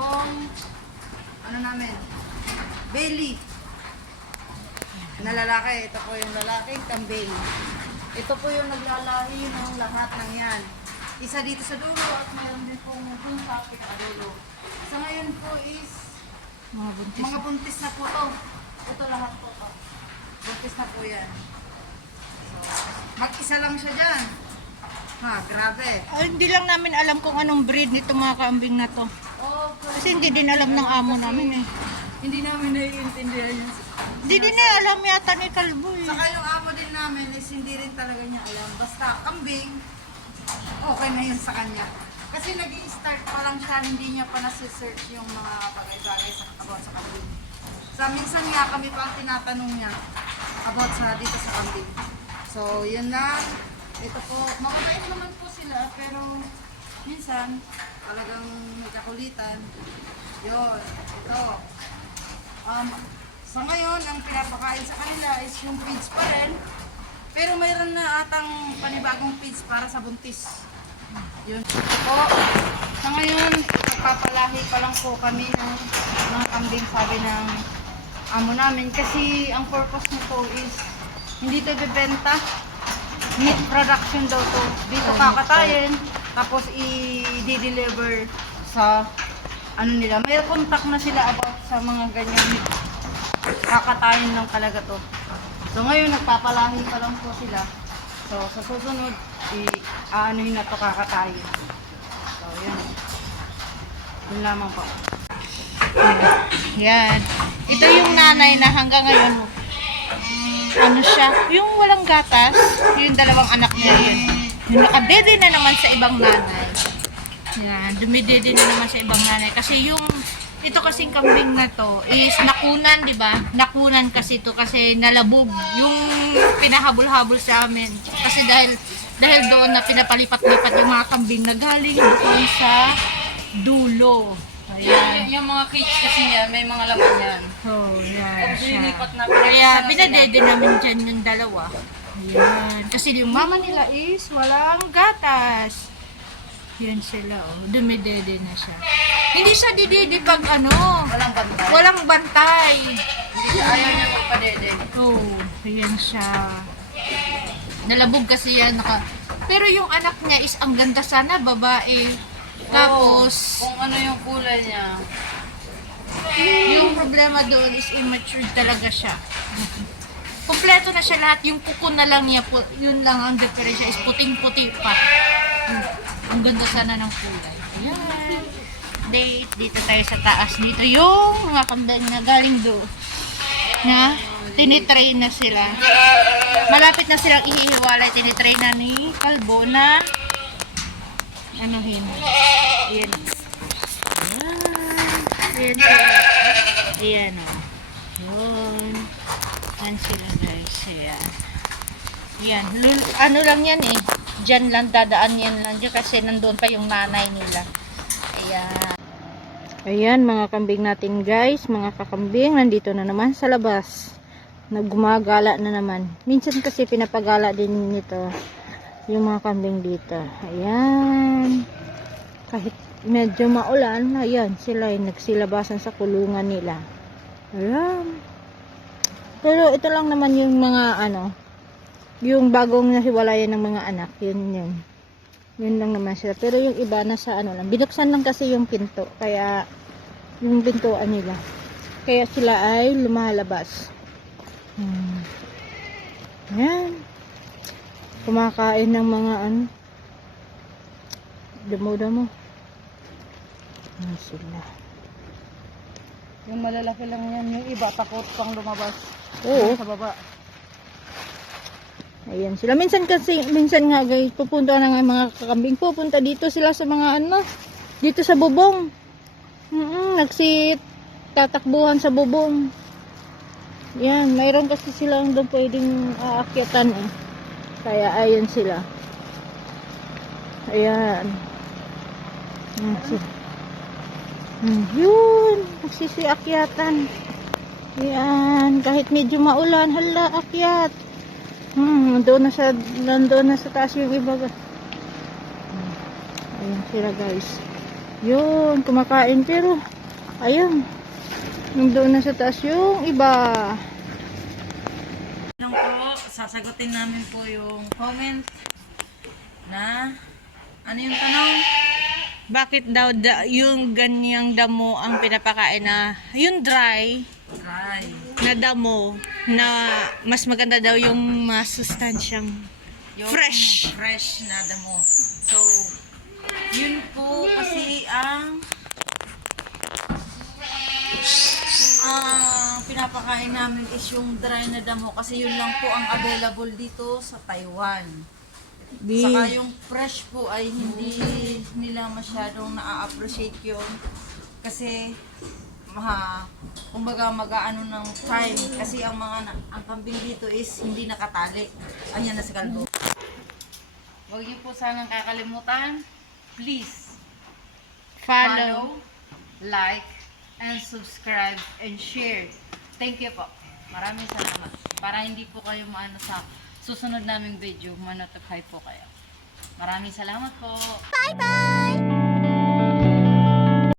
yung ano namin, Bailey na lalaki. Ito po yung lalaking kambing. Ito po yung naglalahi ng lahat ng yan. Isa dito sa dulo at mayroon din pong dun sa pinakadulo. Sa ngayon po is mga buntis na po to. Ito lahat po to. Buntis na po yan. So, mag-isa lang siya dyan. Ha, grabe. Hindi lang namin alam kung anong breed nito mga kambing na to. Oh, Kasi hindi din alam ng amo namin eh. Hindi namin naiintindihan yun. Hindi din niya alam yata ni Kalbo eh. Saka yung amo din namin is hindi rin talaga niya alam. Basta kambing, okay na yun sa kanya. Kasi nag-i-start pa lang siya, hindi niya pa nasi-search yung mga bagay-bagay sa about sa kambing. Sa minsan nga kami pa ang tinatanong niya about sa dito sa kambing. So, yun lang. Ito po, mababait naman po sila, pero minsan talagang nagkakulitan. Yun, ito. Sa ngayon, ang pinapakain sa kanila is yung feeds pa rin. Pero mayroon na atang panibagong feeds para sa buntis. Yun po. Sa ngayon, nagpapalahi pa lang po kami ng mga kambing, sabi ng amo namin. Kasi ang purpose nito is hindi ito bibenta. Meat production daw to. Dito kakatayin, tapos i-deliver sa ano nila. May contact na sila about sa mga ganyan meat. Kakatayin lang talaga to. So ngayon nagpapalahi pa lang po sila. So sa susunod, aanuhin na to kakatayin. So yun. Yun lamang po. Yan. Ito yung nanay na hanggang ngayon, ano siya, yung walang gatas, yung dalawang anak niya yun. Yung nakadede na naman sa ibang nanay. Yan, dumidede na naman sa ibang nanay. Kasi yung, ito kasing kambing na to is nakunan, di ba? Nakunan kasi to kasi nalabog yung pinahabol-habol sa amin. Kasi dahil doon na pinapalipat-lipat yung mga kambing na galing doon sa dulo. Ayan. Yung mga cage kasi niya, may mga laman yan. Oh, yan Tapos siya. linipat na Kaya pinadede namin dyan yung dalawa. Ayan. Kasi yung mama nila is walang gatas. Yan sila, oh. Dumidede na siya. Hindi siya didede pag ano. Walang bantay. Walang bantay. Ayaw niya magpadede. Oh, ayan siya. Nalabog kasi yan. Pero yung anak niya is ang ganda sana, babae. Tapos, Kung ano yung kulay niya. yung problema doon is immature talaga siya. Kompleto na siya lahat. Yung kuko na lang niya, yun lang ang difference is puting-puti pa. Ang ganda sana ng kulay. Ayan. Dito tayo sa taas. Dito yung mga kambing na galing doon. Na tinitrain na sila. Malapit na silang ihihiwalay. Tinitrain na ni Kalbo na anuhin. Ayan. Ayan sila. Ayan o. Yun. Ayan sila guys. Ayan. Ayan. Ano lang yan eh. Diyan lang dadaan yan lang dyan kasi nandun pa yung nanay nila. Ayan. Ayan mga kambing natin guys. Mga kakambing. Nandito na naman sa labas. Naggumagala na naman. Minsan kasi pinapagala din nito yung mga kambing dito. Ayan. Kahit medyo maulan, ayan, sila ay nagsilabasan sa kulungan nila. Ayan. Pero ito lang naman yung mga ano, yung bagong nahiwalayan ng mga anak, yun. Yun lang naman sila. Pero yung iba nasa ano lang, binuksan lang kasi yung pinto, kaya yung pintuan nila. Kaya sila ay lumalabas. Ayan. Kumakain ng mga ano, damo-damo. Ayan sila. Yung malalaki lang yan. Yung iba, takot pang lumabas. Oo. Sa baba. Ayan sila. Minsan nga guys, pupunta na nga mga kakambing. Pupunta dito sila sa mga ano, dito sa bubong. Tatakbuhan sa bubong. Yan, mayroon kasi silang doon pwedeng aakyatan eh. Kaya ayun sila. Ayan. Ayan sila. Yun, nagsisiakyatan. Ayan, kahit medyo maulan, hala, akyat. Nandoon na sa taas yung iba. Ayan sila guys. Yun, kumakain pero ayun. Nandoon na sa taas yung iba. Lang po, sasagutin namin po yung comment na ano yung tanong? Bakit daw yung ganyang damo ang pinapakain na yung dry Dry. na damo na mas maganda daw yung masustansyang Yung fresh. fresh na damo. So, yun po kasi ang pinapakain namin is yung dry na damo kasi yun lang po ang available dito sa Taiwan. Saka yung fresh po ay hindi nila masyadong na-appreciate yun kasi kumbaga mag-aano ng time kasi ang ang kambing dito is hindi nakatali. Ayan na si Kalbo. Huwag niyo po sanang kakalimutan, please Follow. like, and subscribe, and share. Thank you po. Maraming salamat. Para hindi po kayo maano sa susunod naming video, manotify po kayo. Maraming salamat po. Bye-bye!